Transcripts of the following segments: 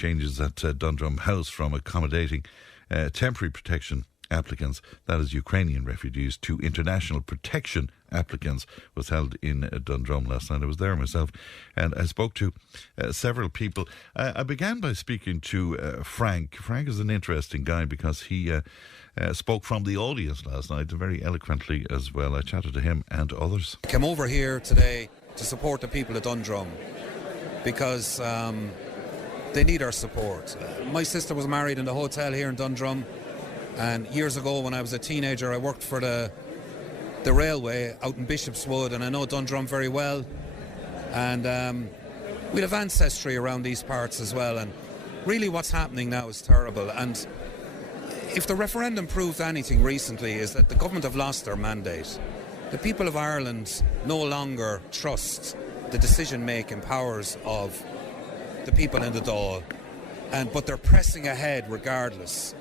changes at Dundrum House from accommodating temporary protection applicants, that is Ukrainian refugees, to international protection applicants, was held in Dundrum last night. I was there myself and I spoke to several people. I began by speaking to Frank. Frank is an interesting guy because he spoke from the audience last night very eloquently as well. I chatted to him and others. I came over here today to support the people of Dundrum because they need our support. My sister was married in the hotel here in Dundrum, and years ago when I was a teenager I worked for the railway out in Bishopswood, and I know Dundrum very well, and we have ancestry around these parts as well, and really what's happening now is terrible. And if the referendum proved anything recently, is that the government have lost their mandate. The people of Ireland no longer trust the decision-making powers of the people in the Dáil, but they're pressing ahead regardless.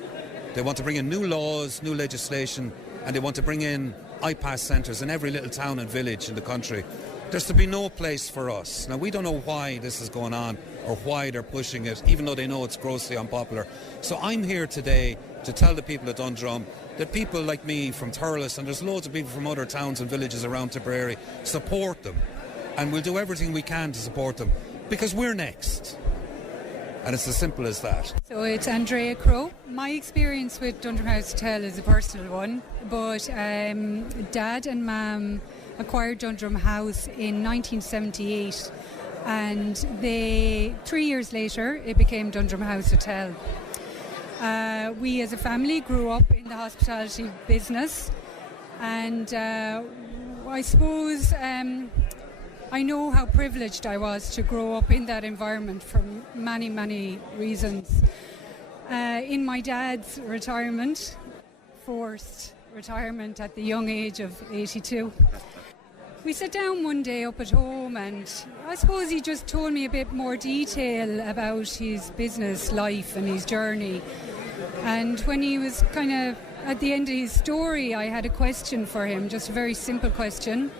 They want to bring in new laws, new legislation, and they want to bring in iPass centres in every little town and village in the country. There's to be no place for us. Now, we don't know why this is going on or why they're pushing it, even though they know it's grossly unpopular. So I'm here today to tell the people of Dundrum that people like me from Thurles, and there's loads of people from other towns and villages around Tipperary, support them. And we'll do everything we can to support them, because we're next. And it's as simple as that. So it's Andrea Crow. My experience with Dundrum House Hotel is a personal one, but Dad and Mam acquired Dundrum House in 1978, and 3 years later it became Dundrum House Hotel. We as a family grew up in the hospitality business, and I suppose I know how privileged I was to grow up in that environment for many, many reasons. In my dad's retirement, forced retirement at the young age of 82, we sat down one day up at home, and I suppose he just told me a bit more detail about his business life and his journey. And when he was kind of at the end of his story, I had a question for him, just a very simple question.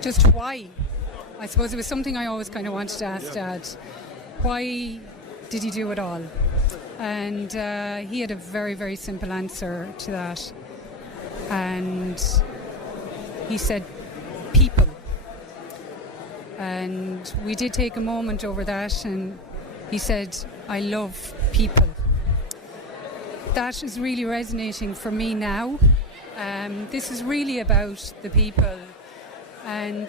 Just why? I suppose it was something I always kind of wanted to ask Dad. Why did he do it all? And he had a very, very simple answer to that. And he said, people. And we did take a moment over that, and he said, I love people. That is really resonating for me now. This is really about the people. And,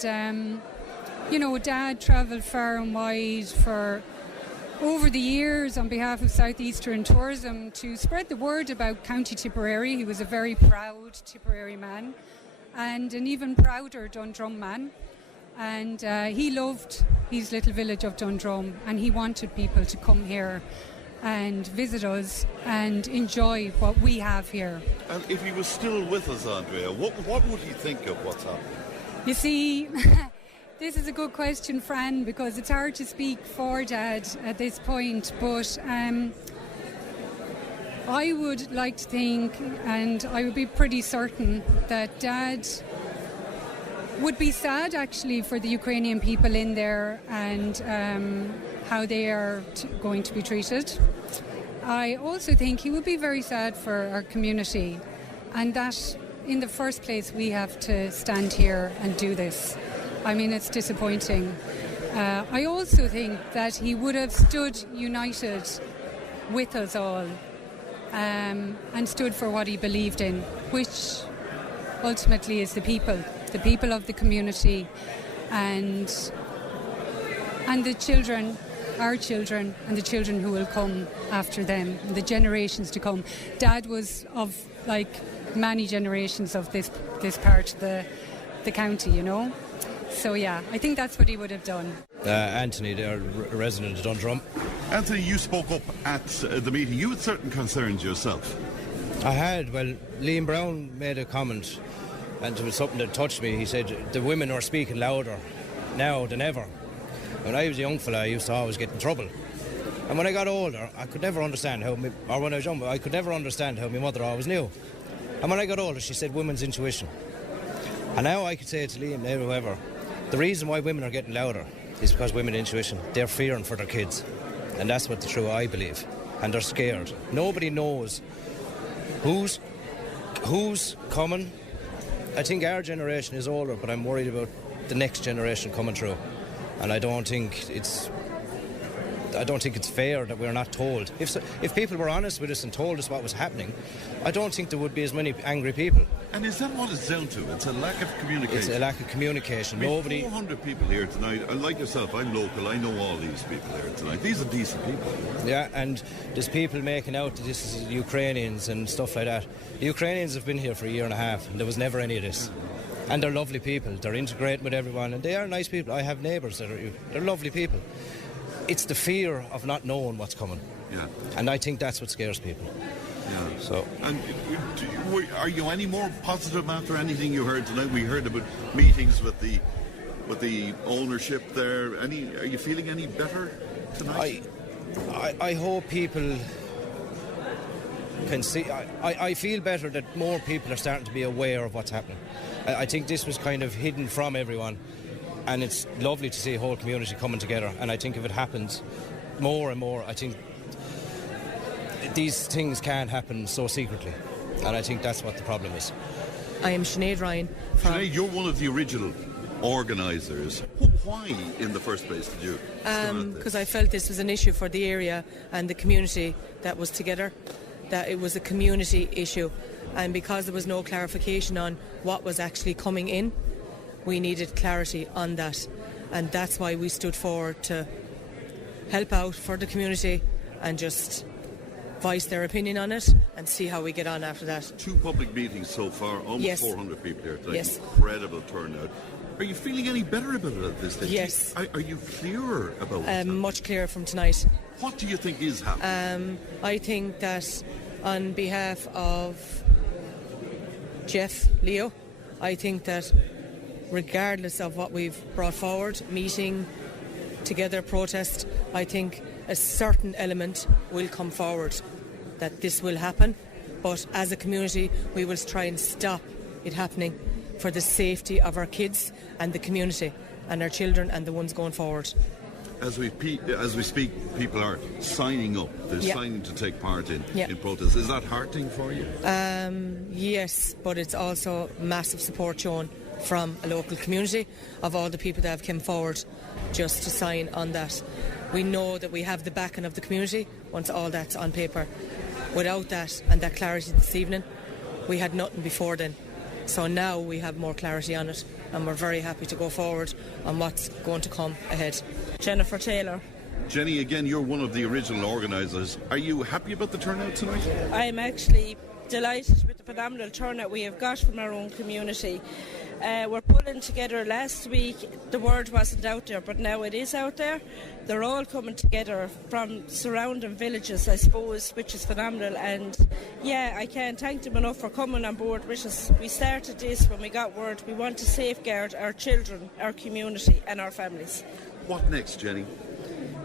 Dad travelled far and wide for over the years on behalf of Southeastern Tourism to spread the word about County Tipperary. He was a very proud Tipperary man and an even prouder Dundrum man. And he loved his little village of Dundrum, and he wanted people to come here and visit us and enjoy what we have here. And if he was still with us, Andrea, what would he think of what's happening? You see, this is a good question, Fran, because it's hard to speak for Dad at this point, but I would like to think, and I would be pretty certain, that Dad would be sad actually for the Ukrainian people in there and how they are going to be treated. I also think he would be very sad for our community, and that in the first place we have to stand here and do this. I mean, it's disappointing. I also think that he would have stood united with us all and stood for what he believed in, which ultimately is the people of the community, and the children, our children, and the children who will come after them, and the generations to come. Dad was of many generations of this part of the county, So yeah, I think that's what he would have done. Anthony, a resident of Dundrum. Anthony, you spoke up at the meeting. You had certain concerns yourself. I had. Well, Liam Brown made a comment, and it was something that touched me. He said the women are speaking louder now than ever. When I was a young fella, I used to always get in trouble. And when I got older, I could never understand when I was young, I could never understand how my mother always knew. And when I got older, she said women's intuition. And now I could say it to Liam, whoever, the reason why women are getting louder is because women's intuition. They're fearing for their kids. And that's what the true I believe. And they're scared. Nobody knows who's coming. I think our generation is older, but I'm worried about the next generation coming through. And I don't think it's fair that we're not told. If people were honest with us and told us what was happening, I don't think there would be as many angry people. And is that what it's down to? It's a lack of communication. It's a lack of communication. Nobody. 400 people here tonight. And like yourself, I'm local. I know all these people here tonight. These are decent people. Yeah, and there's people making out that this is Ukrainians and stuff like that. The Ukrainians have been here for a year and a half, and there was never any of this. And they're lovely people. They're integrating with everyone, and they are nice people. I have neighbours they're lovely people. It's the fear of not knowing what's coming. Yeah. And I think that's what scares people. Yeah. So. And are you any more positive after anything you heard tonight? We heard about meetings with the ownership there. Are you feeling any better tonight? I hope people can see. I feel better that more people are starting to be aware of what's happening. I think this was kind of hidden from everyone. And it's lovely to see a whole community coming together. And I think if it happens more and more, I think these things can't happen so secretly. And I think that's what the problem is. I am Sinead Ryan. Sinead, you're one of the original organisers. Why, in the first place, did you start this? Because I felt this was an issue for the area and the community that was together, that it was a community issue. And because there was no clarification on what was actually coming in, we needed clarity on that, and that's why we stood forward to help out for the community and just voice their opinion on it and see how we get on after that. 2 public meetings so far, almost Yes. 400 people here tonight. Yes. Incredible turnout. Are you feeling any better about it at this stage? Yes. Are you clearer about it? Much clearer from tonight. What do you think is happening? I think that on behalf of Jeff, Leo, I think that regardless of what we've brought forward, meeting together, protest, I think a certain element will come forward that this will happen. But as a community, we will try and stop it happening for the safety of our kids and the community and our children and the ones going forward. As we speak, people are signing up. They're signing to take part in protests. Is that heartening for you? Yes, but it's also massive support shown from a local community of all the people that have come forward just to sign on that. We know that we have the backing of the community once all that's on paper. Without that and that clarity this evening, we had nothing before then. So now we have more clarity on it, and we're very happy to go forward on what's going to come ahead. Jennifer Taylor. Jenny, again, you're one of the original organisers. Are you happy about the turnout tonight? I'm actually delighted with the phenomenal turnout we have got from our own community. We're pulling together. Last week the word wasn't out there, but now it is out there. They're all coming together from surrounding villages, I suppose, which is phenomenal. And yeah, I can't thank them enough for coming on board with us. We started this when we got word we want to safeguard our children, our community and our families. What next, Jenny?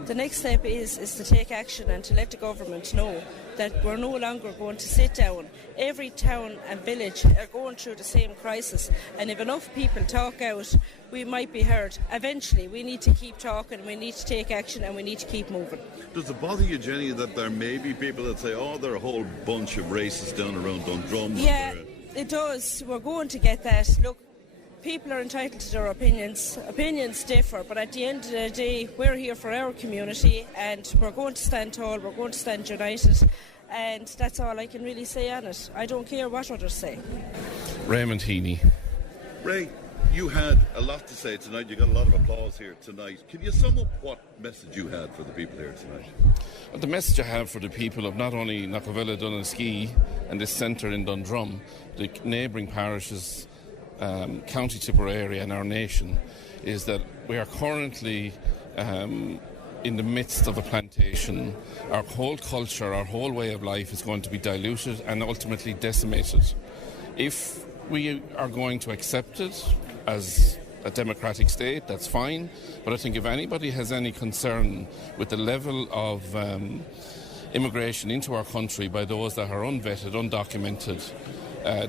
The next step is to take action and to let the government know that we're no longer going to sit down. Every town and village are going through the same crisis, and if enough people talk out, we might be heard. Eventually, we need to keep talking, we need to take action, and we need to keep moving. Does it bother you, Jenny, that there may be people that say, oh, there are a whole bunch of racists down around Dundrum? Yeah, it does. We're going to get that. Look, people are entitled to their opinions. Opinions differ, but at the end of the day, we're here for our community, and we're going to stand tall, we're going to stand united, and that's all I can really say on it. I don't care what others say. Raymond Heaney. Ray, you had a lot to say tonight. You got a lot of applause here tonight. Can you sum up what message you had for the people here tonight? The message I have for the people of not only Knockavilla, Donaghskee and this centre in Dundrum, the neighbouring parishes, County Tipperary and our nation, is that we are currently in the midst of a plantation. Our whole culture, our whole way of life is going to be diluted and ultimately decimated. If we are going to accept it as a democratic state, that's fine, but I think if anybody has any concern with the level of immigration into our country by those that are unvetted, undocumented,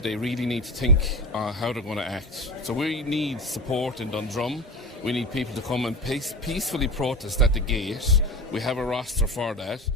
they really need to think how they're going to act. So we need support in Dundrum. We need people to come and peacefully protest at the gate. We have a roster for that.